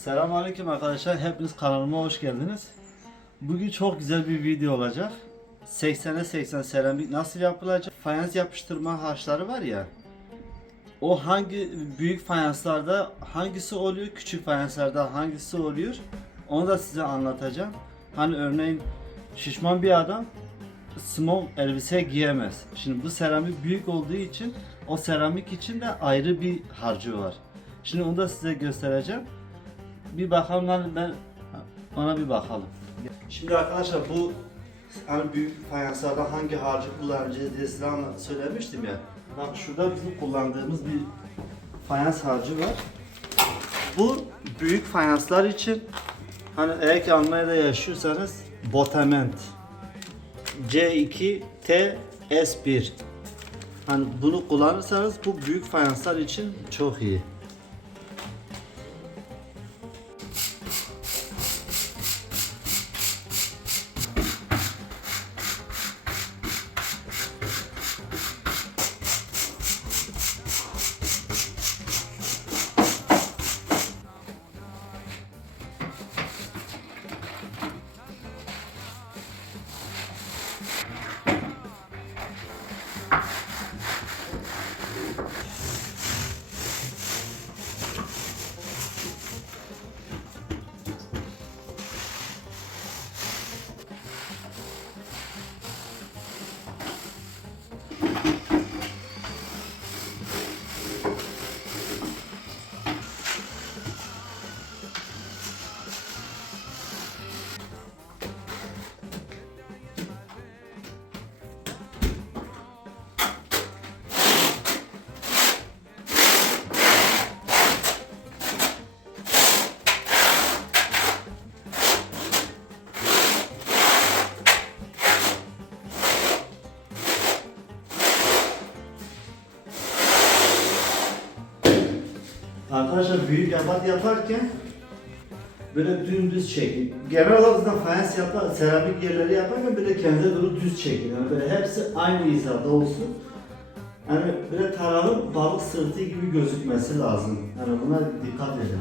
Selamünaleyküm arkadaşlar. Hepiniz kanalıma hoş geldiniz. Bugün çok güzel bir video olacak. 80'e 80 seramik nasıl yapılacak? Fayans yapıştırma harçları var ya. O hangi büyük fayanslarda hangisi oluyor? Küçük fayanslarda hangisi oluyor? Onu da size anlatacağım. Hani örneğin şişman bir adam small elbise giyemez. Şimdi bu seramik büyük olduğu için o seramik için de ayrı bir harcı var. Şimdi onu da size göstereceğim. Bir bakalım ben ona bir bakalım. Şimdi arkadaşlar bu hani büyük fayanslarda hangi harcı kullanacağız diye size söylemiştim ya. Bak şurada bizim kullandığımız bir fayans harcı var. Bu büyük fayanslar için hani eğer ki Almanya'da yaşıyorsanız Botement C2T S1 hani bunu kullanırsanız bu büyük fayanslar için çok iyi. Arkadaşlar büyük yabat yaparken böyle dümdüz çekin. Genel olarak zaten fayans yapar, seramik yerleri yaparken böyle kendine doğru düz çekin. Yani böyle hepsi aynı hizada olsun. Yani böyle tarağın balık sırtı gibi gözükmesi lazım. Yani buna dikkat edin.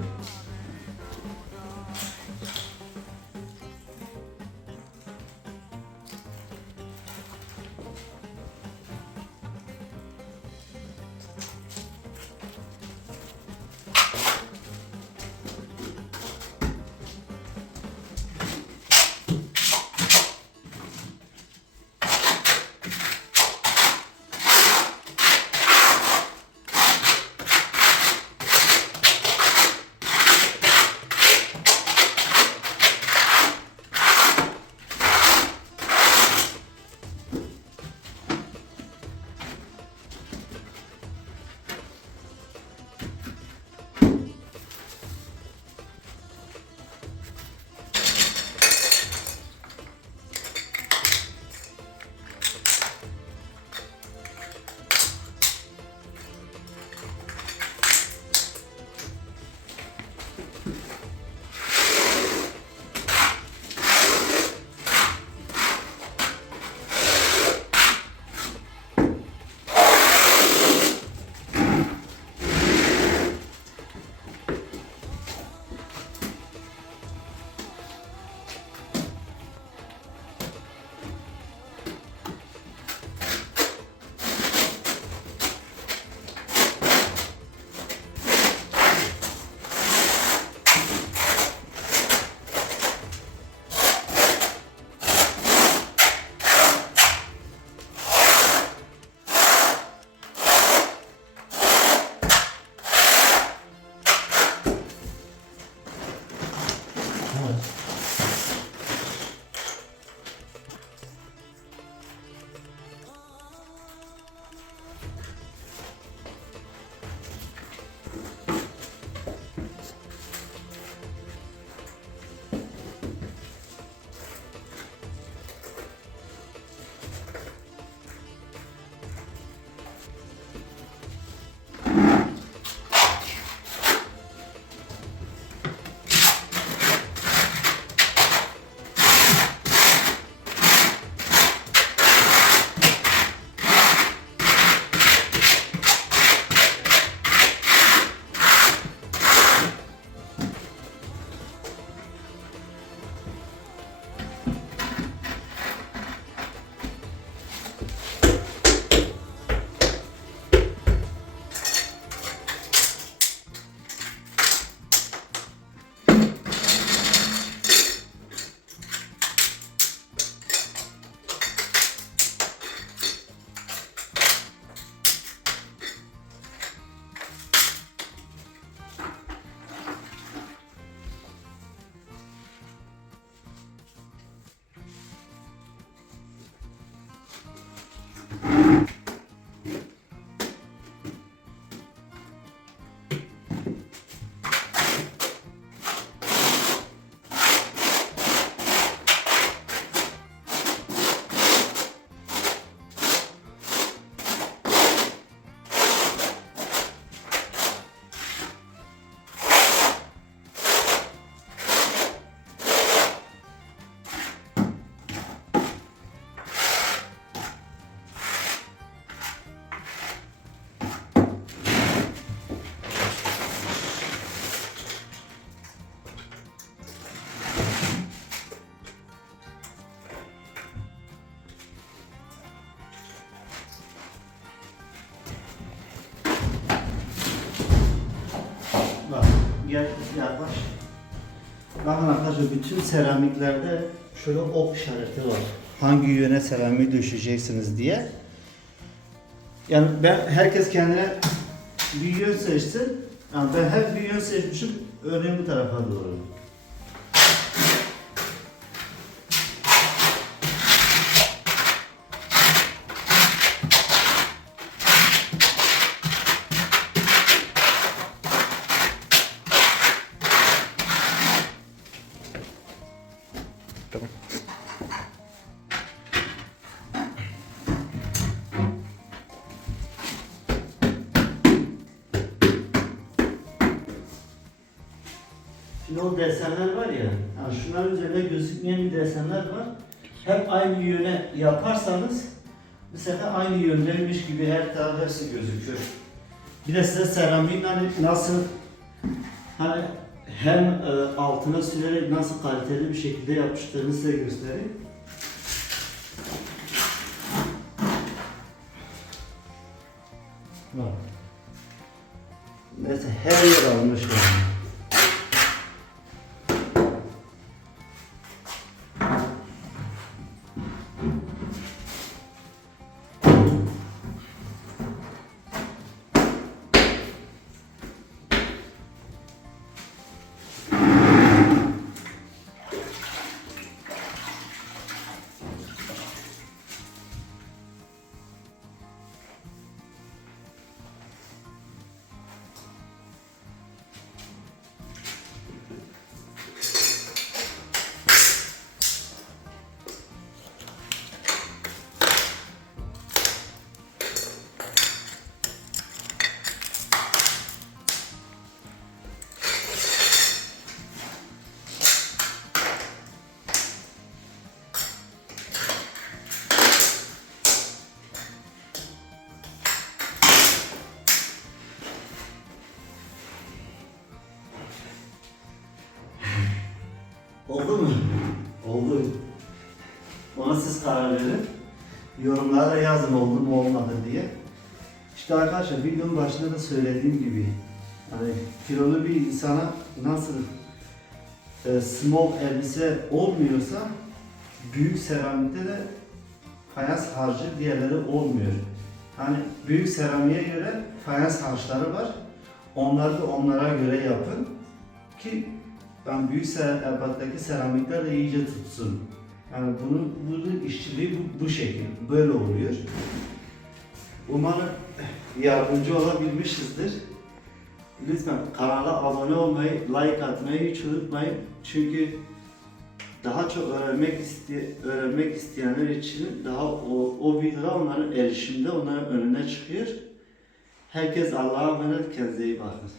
Bak, gel yaklaş. Bakın arkadaşlar, bütün seramiklerde şöyle ok işareti var. Hangi yöne seramik düşeceksiniz diye. Yani herkes kendine bir yön seçsin. Yani ben hep bir yön seçmişim. Örneğin bu tarafa doğru. Tamam. Şimdi o desenler var ya, yani şunların üzerinde gözükmeyen bir desenler var. Hep aynı yöne yaparsanız bu sefer aynı yöndeymiş gibi her taraf hepsi gözüküyor. Bir de size seramiğin hani nasıl hani hem altına sürerek nasıl kaliteli bir şekilde yapıştığını size göstereyim. Bak. Mesela her yer almış yani. Oldu mu? Oldu. Ona siz karar verin. Yorumlara yazın oldu mu olmadı diye. İşte arkadaşlar videonun başında da söylediğim gibi hani kilolu bir insana nasıl small elbise olmuyorsa büyük seramikte de fayans harcı diğerleri olmuyor. Hani büyük seramiğe göre fayans harçları var. Onları da onlara göre yapın ki ben büyük ebattaki seramikler de iyice tutsun. Yani bunun işçiliği bu şekil, böyle oluyor. Umarım yardımcı olabilmişizdir. Lütfen kanala abone olmayı, like atmayı hiç unutmayın. Çünkü daha çok öğrenmek isteyenler için daha o videoda onların erişimde, onların önüne çıkıyor. Herkes Allah'a emanet, kendinize iyi bakın.